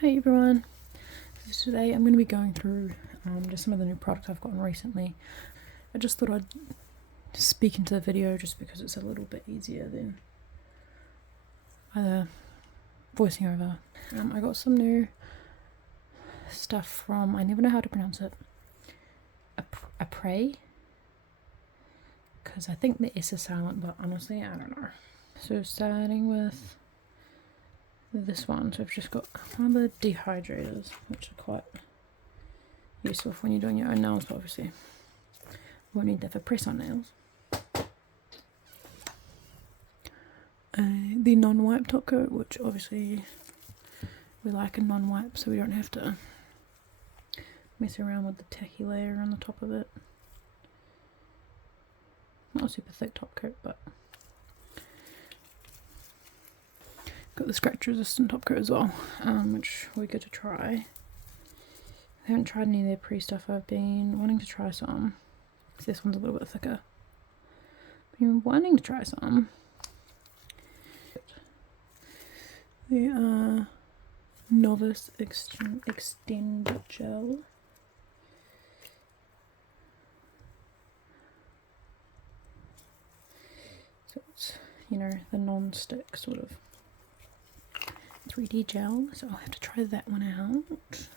Hey everyone, so today I'm going to be going through just some of the new products I've gotten recently. I just thought I'd speak into the video just because it's a little bit easier than either voicing over. I got some new stuff from, I never know how to pronounce it, Aprés, because I think the S is silent, but honestly I don't know. So starting with this one, so I've just got one of the dehydrators, which are quite useful for when you're doing your own nails, but obviously won't need that for press on nails. The non-wipe top coat, which obviously we like a non-wipe so we don't have to mess around with the tacky layer on the top of it. Not a super thick top coat, but got the scratch resistant top coat as well, which we're good to try. I haven't tried any of their Aprés stuff. I've been wanting to try some. This one's a little bit thicker. Been wanting to try some. The Novice Extend Gel. So it's, you know, the non-stick sort of 3D gel. So I'll have to try that one out.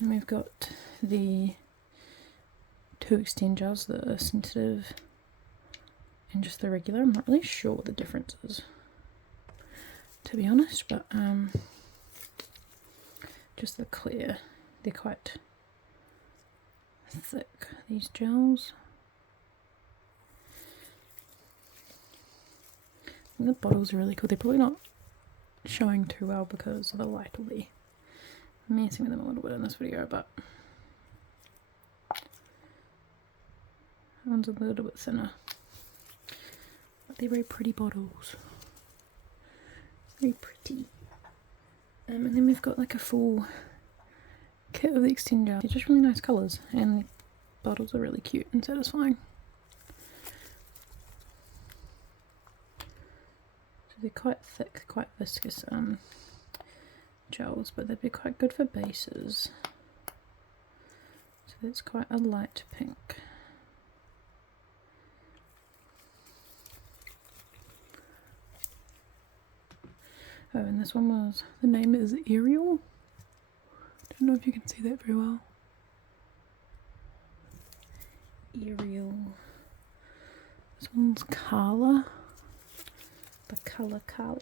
And we've got the two extend gels, the sensitive and just the regular. I'm not really sure what the difference is, to be honest, but just the clear, they're quite thick, these gels. And the bottles are really cool. They're probably not showing too well because the light will be messing with them a little bit in this video, but that one's a little bit thinner. But they're very pretty bottles. Very pretty. And then we've got like a full kit of the extend gel. They're just really nice colours, and the bottles are really cute and satisfying. So they're quite thick, quite viscous gels, but they'd be quite good for bases. So that's quite a light pink. Oh, and this one was, the name is Ariel. Don't know if you can see that very well. Ariel. This one's Carla. The colour Carla.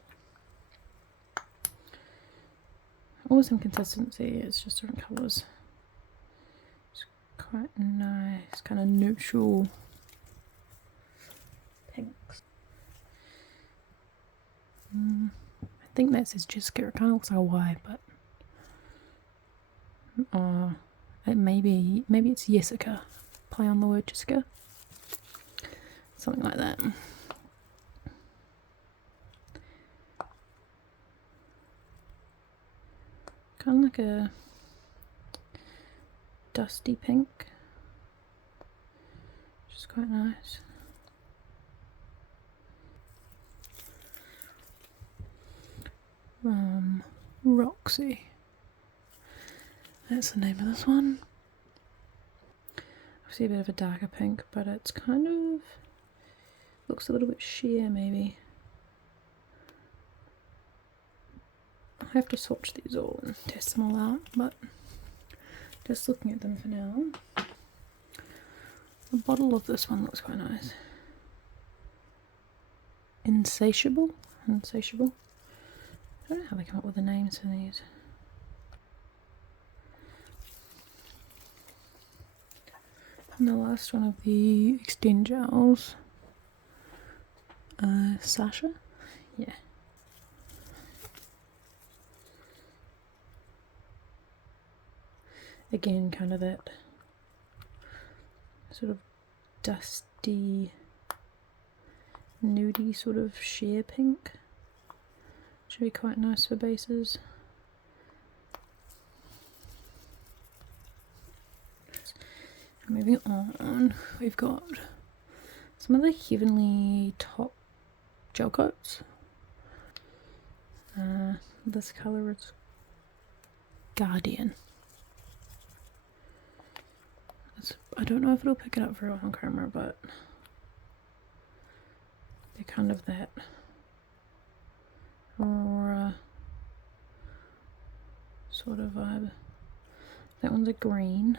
Always some consistency, it's just different colours. It's quite nice, kind of neutral pinks. I think that says Jessica. It kind of looks like a Y, but it maybe it's Jessica. Play on the word Jessica. Something like that. Kind of like a dusty pink, which is quite nice. Roxy. That's the name of this one. Obviously a bit of a darker pink, but it's kind of looks a little bit sheer maybe. I have to swatch these all and test them all out, but just looking at them for now. The bottle of this one looks quite nice. Insatiable. I don't know how they come up with the names for these. And the last one of the extend gels. Sasha? Yeah. Again, kind of that sort of dusty, nudie sort of sheer pink. Should be quite nice for bases. Moving on, we've got some of the Heavenly Top gel coats. This colour is Guardian. I don't know if it'll pick it up very well on camera, but they're kind of that sort of vibe. That one's a green.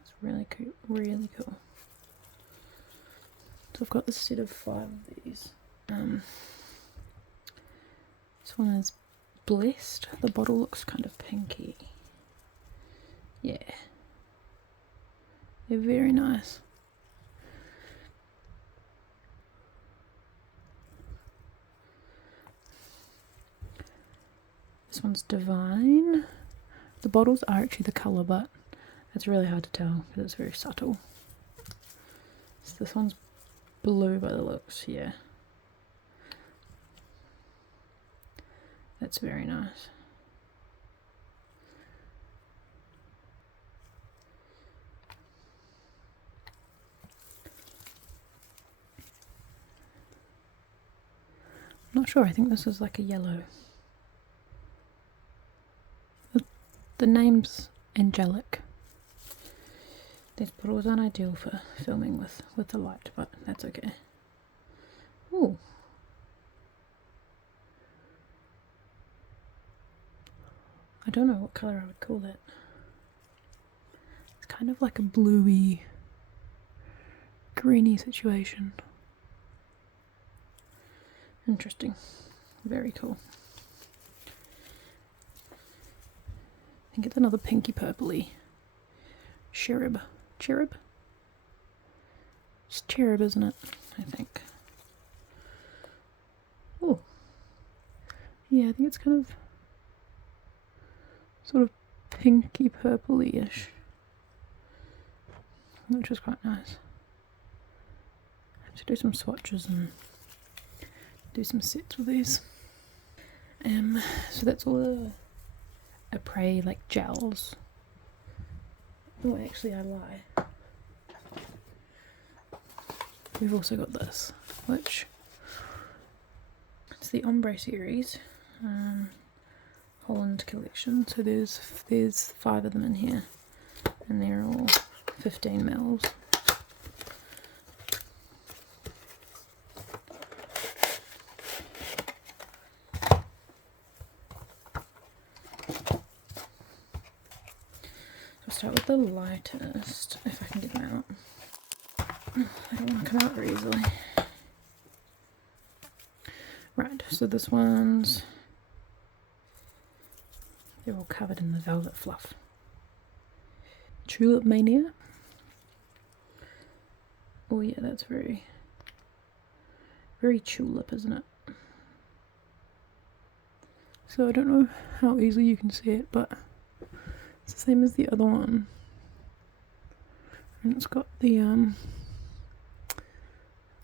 It's really cool, really cool. So I've got this set of 5 of these. This one is Blessed. The bottle looks kind of pinky. Yeah. They're very nice. This one's Divine. The bottles are actually the colour, but it's really hard to tell because it's very subtle. So this one's blue by the looks, yeah. That's very nice. I'm not sure, I think this is like a yellow. The name's Angelic. These bottles aren't ideal for filming with the light, but that's okay. Ooh. I don't know what colour I would call that. It's kind of like a bluey, greeny situation. Interesting. Very cool. I think it's another pinky purpley cherub. Cherub? It's cherub, isn't it? I think. Oh. Yeah, I think it's kind of sort of pinky purpley-ish, which is quite nice. I have to do some swatches and do some sets with these. So that's all the Aprés like gels. Oh, actually I lie. We've also got this, which it's the Ombre series, Holland collection. So there's 5 of them in here, and they're all 15 mils. I'll start with the lightest, if I can get them out. I don't want to come out very easily. Right, so this one's, they're all covered in the velvet fluff. Tulip Mania. Oh yeah, that's very, very tulip, isn't it? So I don't know how easily you can see it, but it's the same as the other one. And it's got the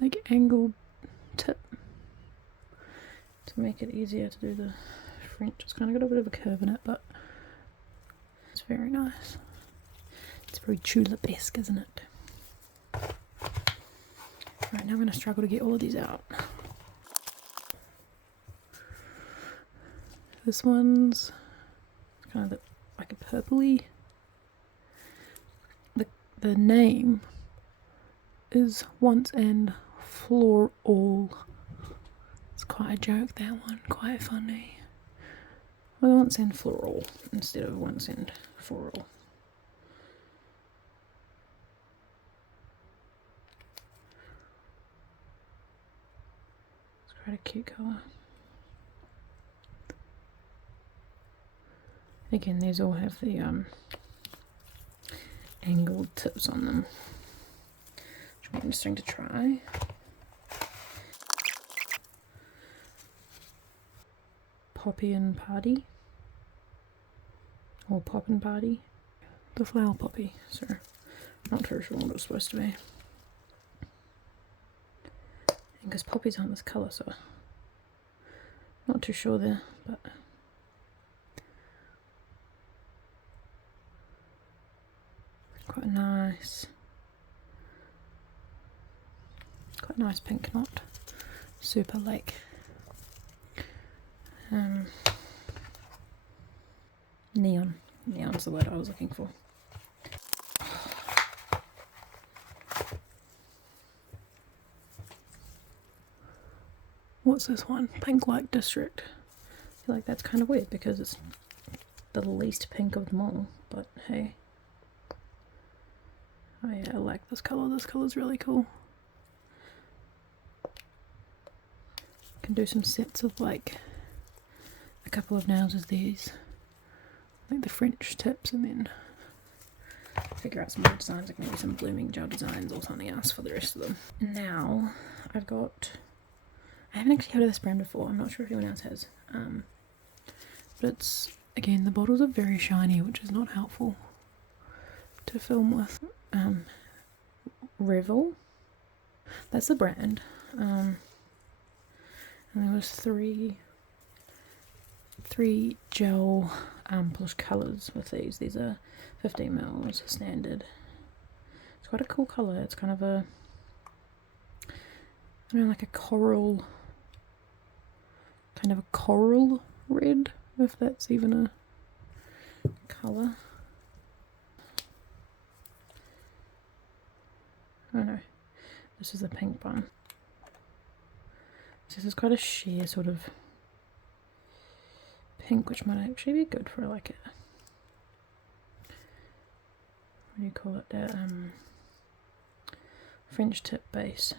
like angled tip to make it easier to do the French. It's kind of got a bit of a curve in it, but it's very nice. It's very tulip-esque, isn't it? Right, now I'm going to struggle to get all of these out. This one's kind of like a purpley. The name is Once and Floral. It's quite a joke, that one, quite funny. Well, Once and Floral instead of Once and Floral. It's quite a cute colour. Again, these all have the angled tips on them, which will be interesting to try. Poppy and Party, or Pop and Party, the flower poppy. So not too sure what it's supposed to be, because poppies aren't this colour, so not too sure there, but quite nice. Quite a nice pink knot. Super like Neon. Neon's the word I was looking for. What's this one? Pink Light District. I feel like that's kind of weird because it's the least pink of them all, but hey. Oh yeah, I like this colour. This colour's really cool. Can do some sets of like a couple of nails with these, like the French tips, and then figure out some more designs, like maybe some blooming gel designs or something else for the rest of them. Now I've got, I haven't actually heard of this brand before, I'm not sure if anyone else has, but it's, again, the bottles are very shiny, which is not helpful to film with. Revel, that's the brand, and there was three gel polish colours with these. These are 15ml standard. It's quite a cool colour. It's kind of a, I don't know, like a coral, kind of a coral red, if that's even a colour. Oh no, this is the pink one. So this is quite a sheer sort of pink, which might actually be good for like a, what do you call it, that French tip base.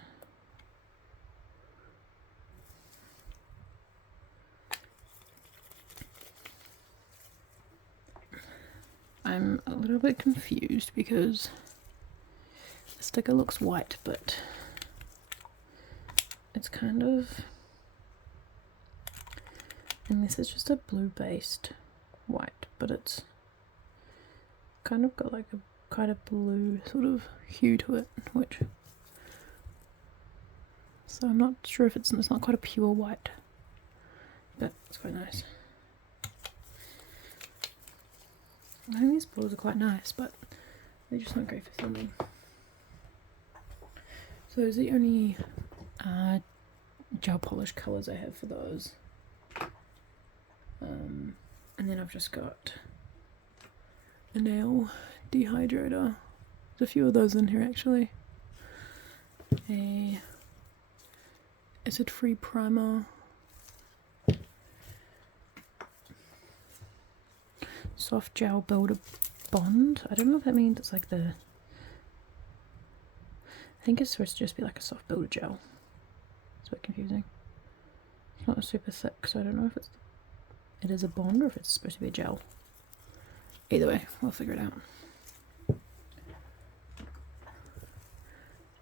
I'm a little bit confused because the sticker looks white, but it's kind of, and this is just a blue based white, but it's kind of got like a quite a blue sort of hue to it, which, so I'm not sure if it's not quite a pure white, but it's quite nice. I think these bottles are quite nice, but they're just not great for filming. So those are the only gel polish colours I have for those. And then I've just got a nail dehydrator. There's a few of those in here actually. A acid-free primer. Soft gel builder bond. I don't know if that means it's like the, I think it's supposed to just be like a soft builder gel. It's a bit confusing. It's not super thick, so I don't know if it is a bond or if it's supposed to be a gel. Either way, we'll figure it out.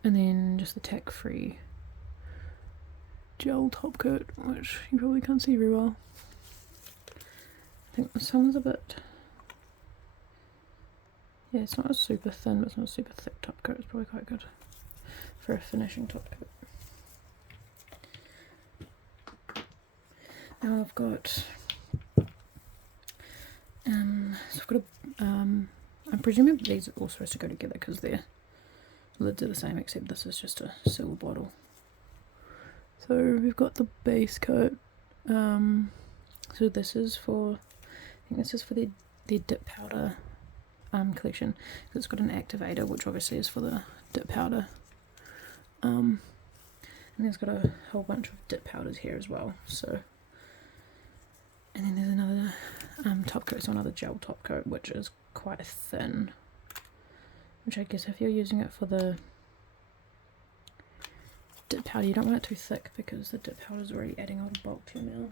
And then just the tack-free gel top coat, which you probably can't see very well. I think this one's a bit, yeah, it's not a super thin, but it's not a super thick top coat. It's probably quite good for a finishing top coat. Now I've got, so I've got a, I'm presuming these are all supposed to go together because their lids are the same, except this is just a silver bottle. So we've got the base coat. So this is for, I think this is for the dip powder collection. It's got an activator, which obviously is for the dip powder. And it's got a whole bunch of dip powders here as well. So, and then there's another top coat, so another gel top coat, which is quite thin. Which I guess if you're using it for the dip powder, you don't want it too thick because the dip powder is already adding a lot of bulk to your nail.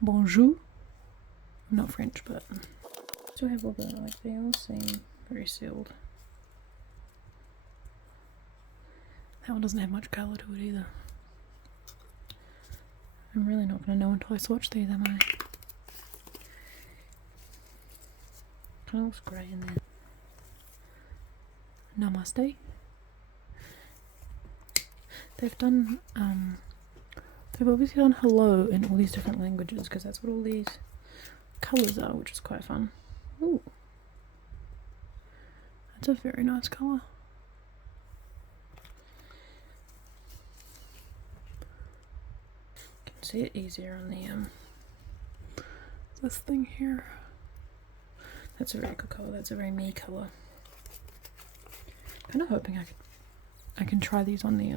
Bonjour. I'm not French, but still have all the, like, they all seem very sealed. That one doesn't have much colour to it either. I'm really not going to know until I swatch these, am I? Kind of looks grey in there. Namaste. They've done, they've obviously done hello in all these different languages because that's what all these colours are, which is quite fun. Ooh. That's a very nice colour. see it easier on the this thing here. That's a very good colour. That's a very me colour. Kind of hoping I can try these on the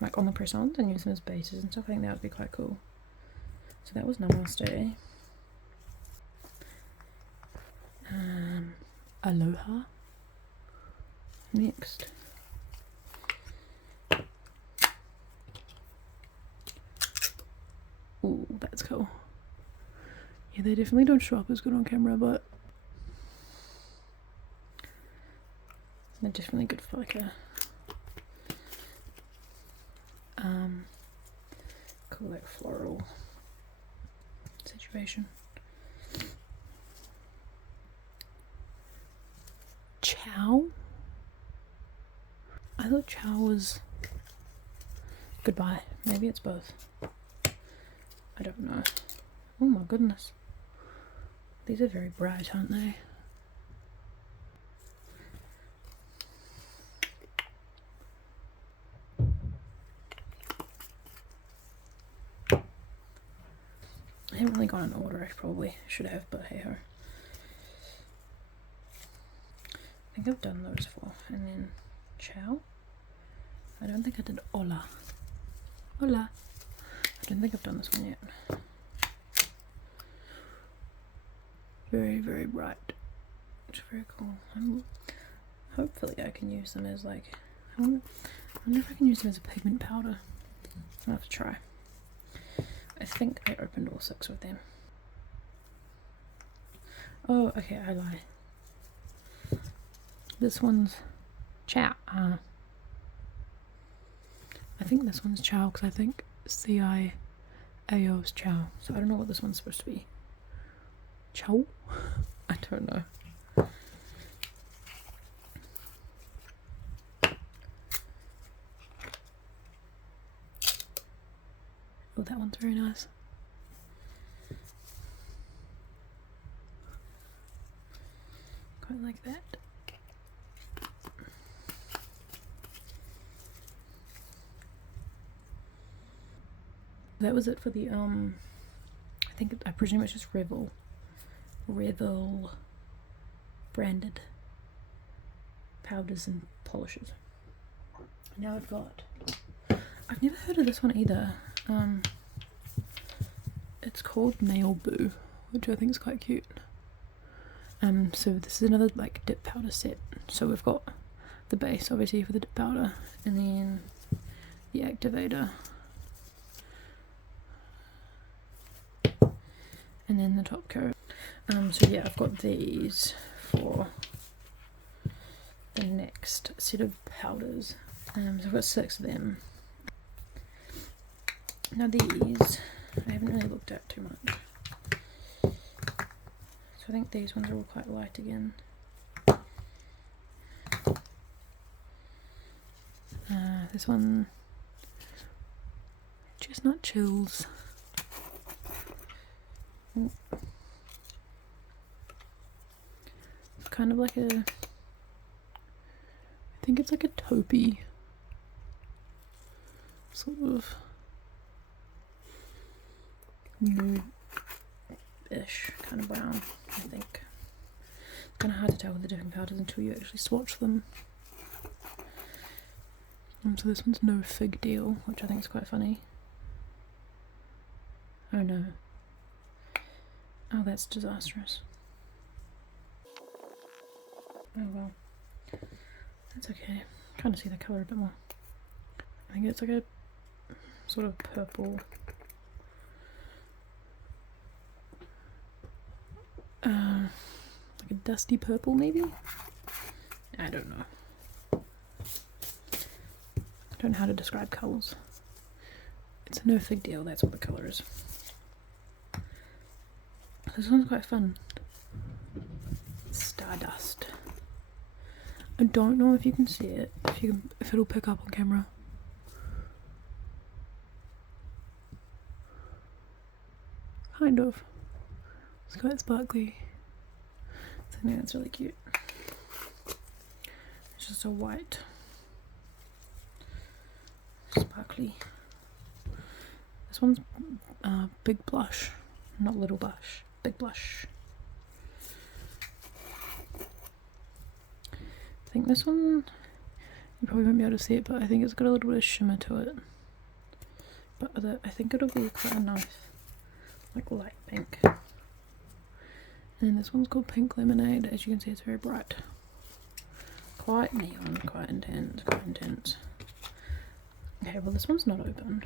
like on the press-ons and use them as bases and stuff. I think that would be quite cool. So that was Namaste. Aloha. Next. Ooh, that's cool. Yeah, they definitely don't show up as good on camera, but they're definitely good for like a cool like floral situation. Ciao? I thought ciao was goodbye. Maybe it's both. I don't know. Oh my goodness. These are very bright, aren't they? I haven't really gone in order. I probably should have, but hey ho. I think I've done those four. And then ciao. I don't think I did hola. Hola. I don't think I've done this one yet. Very, very bright. Which is very cool. Hopefully I can use them as like, I wonder if I can use them as a pigment powder. I'll have to try. I think I opened all 6 with them. Oh, okay, I lie. This one's ciao. I think this one's ciao because I think C-I-A-O is ciao. So I don't know what this one's supposed to be. Ciao? I don't know. Oh, that one's very nice. Quite like that. That was it for the I presume it's just Revel branded powders and polishes. Now I've never heard of this one either. It's called Nailboo, which I think is quite cute. So this is another like dip powder set. So we've got the base obviously for the dip powder, and then the activator, and then the top coat. So yeah, I've got these for the next set of powders. So I've got 6 of them. Now these, I haven't really looked at too much. So I think these ones are all quite light again. This one, Chestnut Chills. Ooh. It's kind of like a, I think it's like a taupey sort of nude-ish kind of brown, I think. It's kind of hard to tell with the different powders until you actually swatch them. So this one's No Fig Deal, which I think is quite funny. Oh no. Oh, that's disastrous. Oh well. That's okay. I'm trying to see the colour a bit more. I think it's like a sort of purple. Like a dusty purple maybe? I don't know. I don't know how to describe colours. It's a No Fig Deal, that's what the colour is. This one's quite fun. Stardust. I don't know if you can see it, if it'll pick up on camera. Kind of. It's quite sparkly. So I think that's really cute. It's just a white, sparkly. This this one's Big Blush, not Little Blush, Big Blush. I think this one, you probably won't be able to see it, but I think it's got a little bit of shimmer to it. But I think it'll be quite a nice, like, light pink. And then this one's called Pink Lemonade. As you can see, it's very bright. Quite neon, quite intense, quite intense. Okay, well this one's not open.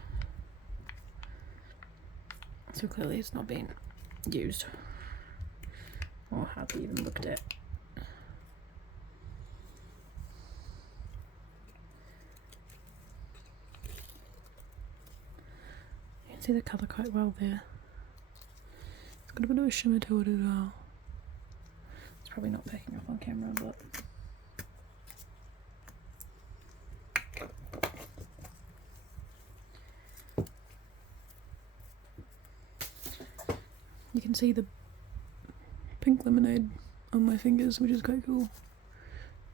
So clearly it's not been used. Or hardly even looked at. You can see the colour quite well there. It's got a bit of a shimmer to it as well. It's probably not picking up on camera, but you can see the pink lemonade on my fingers, which is quite cool.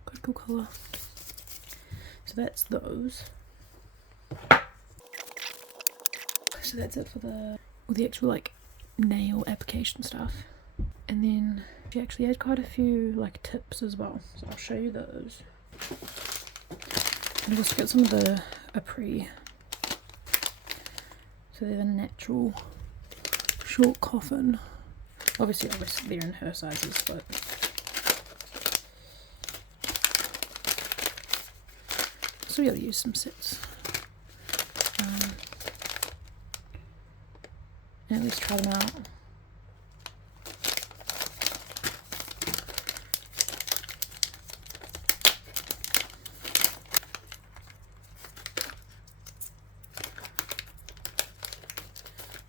Quite cool colour. So that's those. So that's it for the actual like nail application stuff. And then she actually had quite a few like tips as well. So I'll show you those. And I've also got some of the Aprés. So they're the natural short coffin. Obviously they're in her sizes, but so we'll use some sets. And at least try them out.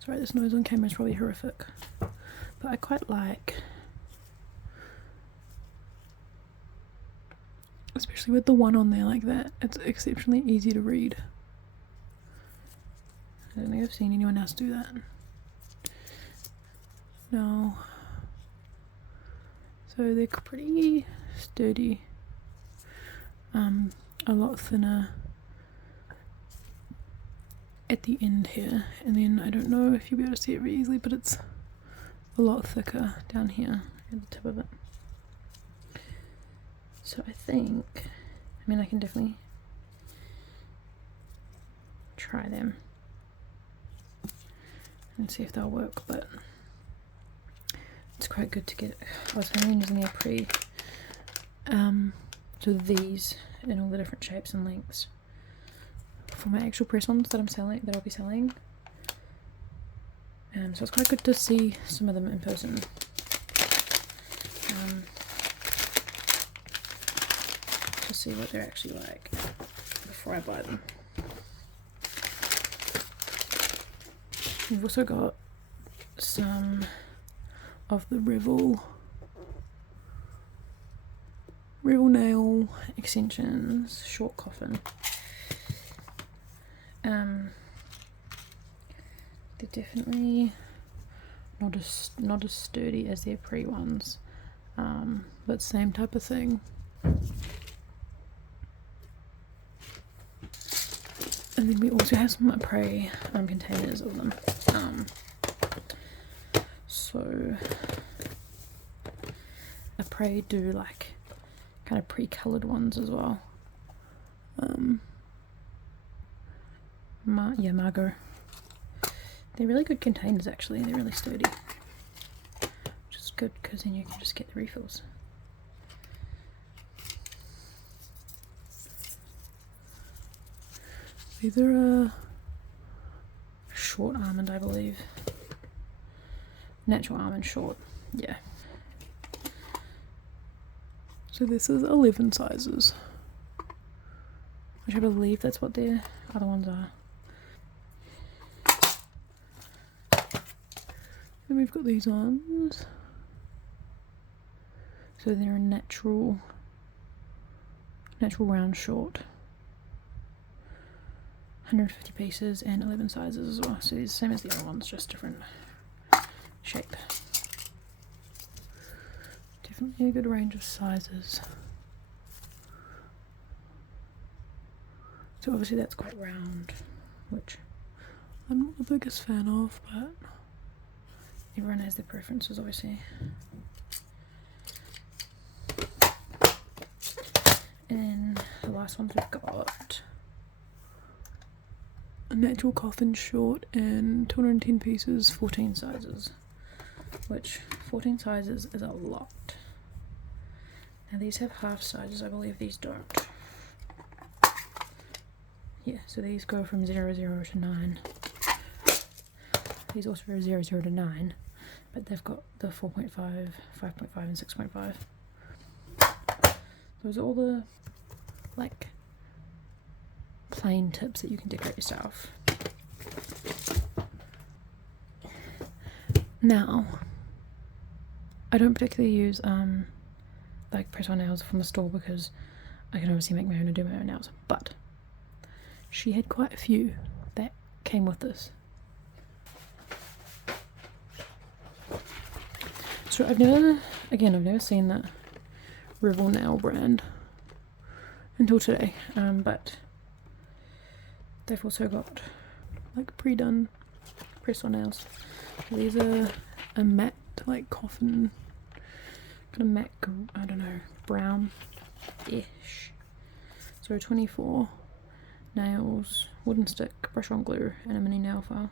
Sorry, this noise on camera is probably horrific, but I quite like, especially with the one on there like that, it's exceptionally easy to read. I don't think I've seen anyone else do that. No. So they're pretty sturdy, a lot thinner at the end here, and then I don't know if you'll be able to see it very easily, but it's a lot thicker down here at the tip of it. So I think, I mean, I can definitely try them and see if they'll work, but it's quite good to get. I was planning on using the Aprés, so these in all the different shapes and lengths for my actual press-ons that I'll be selling. So it's quite good to see some of them in person. To see what they're actually like before I buy them. We've also got some of the Revel nail extensions, short coffin. They're definitely not as sturdy as the Aprés ones, but same type of thing. And then we also have some Aprés containers of them. So Aprés do like kind of pre-coloured ones as well. Margot. They're really good containers actually, they're really sturdy. Which is good because then you can just get the refills. These are a short almond, I believe. Natural almond short, yeah. So this is 11 sizes, which I believe that's what their other ones are. Then we've got these ones. So they're a natural round short. 150 pieces and 11 sizes as well. So it's the same as the other ones, just different shape. Definitely a good range of sizes. So obviously that's quite round, which I'm not the biggest fan of, but everyone has their preferences, obviously. And the last ones we've got a natural coffin short and 210 pieces, 14 sizes, which 14 sizes is a lot. Now these have half sizes, I believe these don't. Yeah, so these go from 00 to 9. These also are 00 to 9, but they've got the 4.5, 5.5 and 6.5. Those are all the like plain tips that you can decorate yourself. Now, I don't particularly use like press-on nails from the store because I can obviously make my own and do my own nails, but she had quite a few that came with this. So I've never seen that Revel nail brand until today, but they've also got like pre-done press-on nails. So these are a matte like coffin, kind of matte, I don't know, brown-ish. So 24 nails, wooden stick, brush-on glue, and a mini nail file.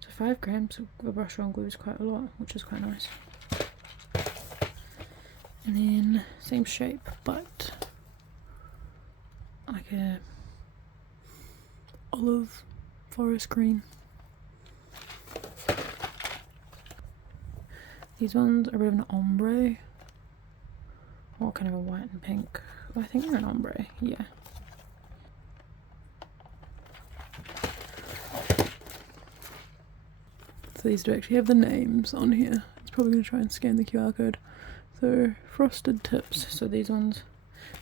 So 5 grams of brush-on glue is quite a lot, which is quite nice. And then same shape, but like a olive forest green. These ones are a bit of an ombre, or kind of a white and pink. I think they're an ombre, yeah. So these do actually have the names on here. It's probably going to try and scan the QR code. So frosted tips. So these ones,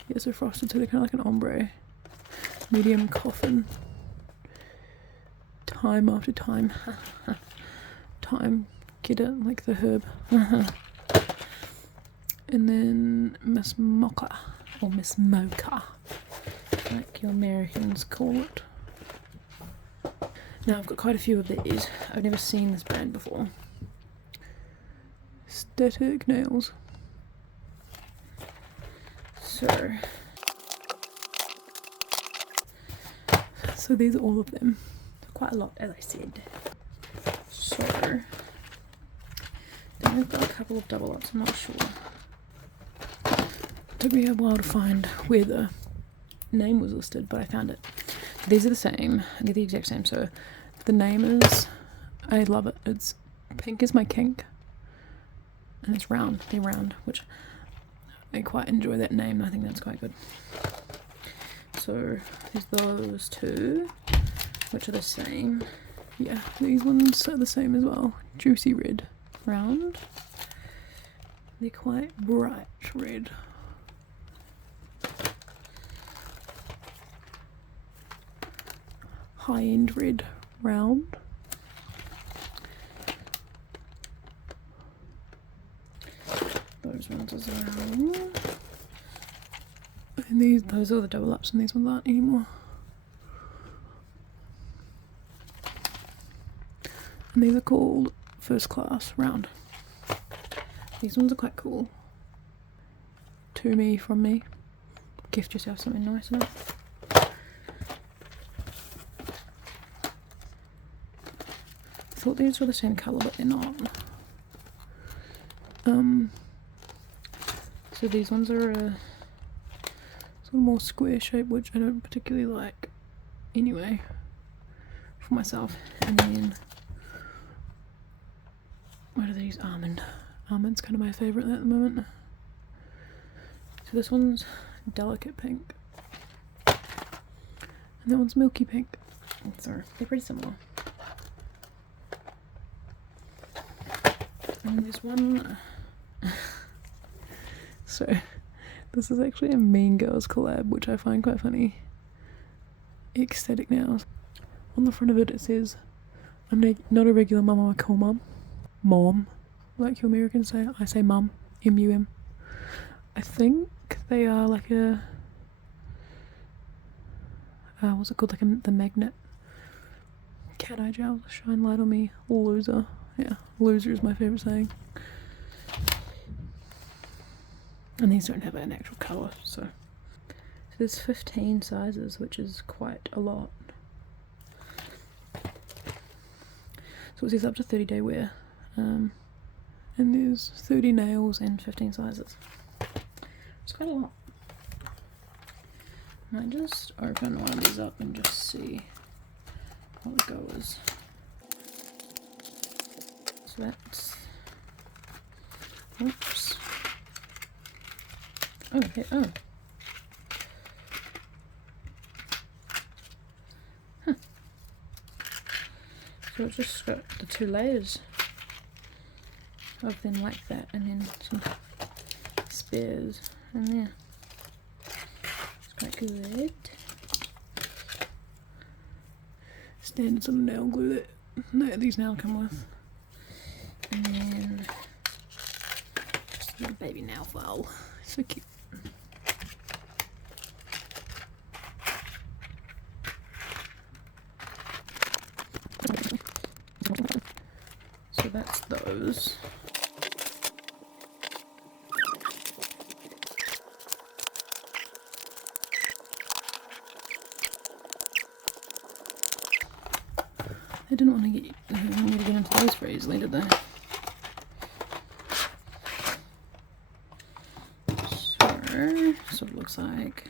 yes, they're frosted, so they're kind of like an ombre. Medium coffin. Time after time. Time. Get it? Like the herb. And then Miss Mocha. Or Miss Mocha, like you Americans call it. Now I've got quite a few of these. I've never seen this brand before. Static nails. So these are all of them. Quite a lot, as I said. So then I've got a couple of double ups, I'm not sure. Took me a while to find where the name was listed, but I found it. These are the same, they're the exact same. So the name is, I love it, it's Pink Is My Kink, and it's round, they're round, which I quite enjoy that name. I think that's quite good. So there's those two, which are the same. Yeah, these ones are the same as well. Juicy red, round. They're quite bright red. High-end red, round. Those ones as well. And those are the double ups, and these ones aren't anymore. And these are called First Class, round. These ones are quite cool. To me, from me. Gift yourself something nice enough. I thought these were the same colour, but they're not. So these ones are a sort of more square shape, which I don't particularly like anyway for myself. And then what are these? Almond. Almond's kind of my favourite at the moment. So this one's delicate pink, and that one's milky pink. So they're pretty similar. And there's one. So this is actually a Mean Girls collab, which I find quite funny. Ecstatic Nails. On the front of it, it says, "I'm not a regular mum, I'm a cool mum." Mom, like you Americans say. I say mum, M-U-M. I think they are like a, what's it called, like the magnet cat eye gel, shine light on me, loser. Yeah, loser is my favourite saying. And these don't have an actual colour, so there's 15 sizes, which is quite a lot. So it says up to 30-day wear, and there's 30 nails and 15 sizes. It's quite a lot. I might just open one of these up and just see what the go is. So that's, oops. Oh, okay, oh. Huh. So it's just got the 2 layers of them like that, and then some spares in there. It's quite good. Standard sort of nail glue that these now come with. And then just a little baby nail file. So cute. So that's those. They didn't want to get me to get into those very easily, did they? So it looks like.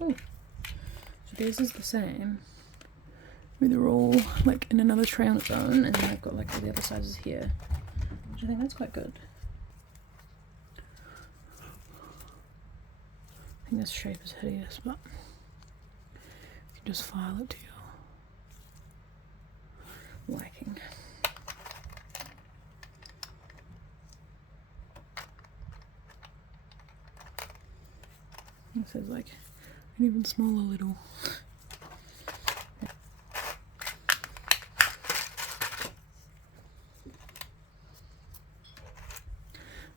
Oh, so this is the same. They're all like in another tray on its own, and then I've got like all the other sizes here, which I think that's quite good. I think this shape is hideous, but you can just file it to your liking. It says like an even smaller little.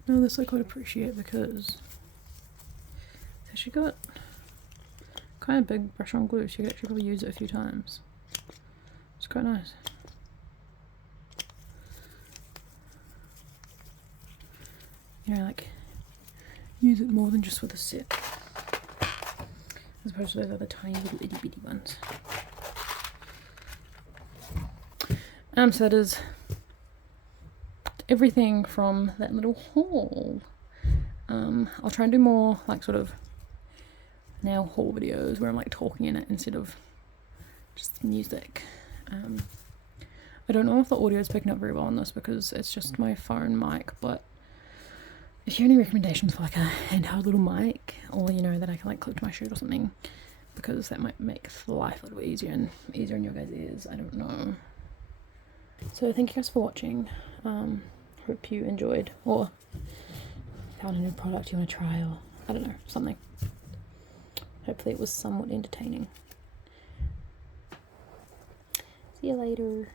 No, this I quite appreciate because she got kind of big brush on glue, so you could actually probably use it a few times. It's quite nice. You know, like use it more than just with a set, as opposed to those other tiny little itty bitty ones. So that is everything from that little haul. I'll try and do more like sort of nail haul videos where I'm like talking in it instead of just music. I don't know if the audio is picking up very well on this because it's just my phone mic, but if you have any recommendations for like a handheld little mic, or you know that I can like clip to my shirt or something, because that might make life a little easier and easier in your guys' ears, I don't know. So thank you guys for watching. Hope you enjoyed, or found a new product you want to try, or I don't know, something. Hopefully it was somewhat entertaining. See you later.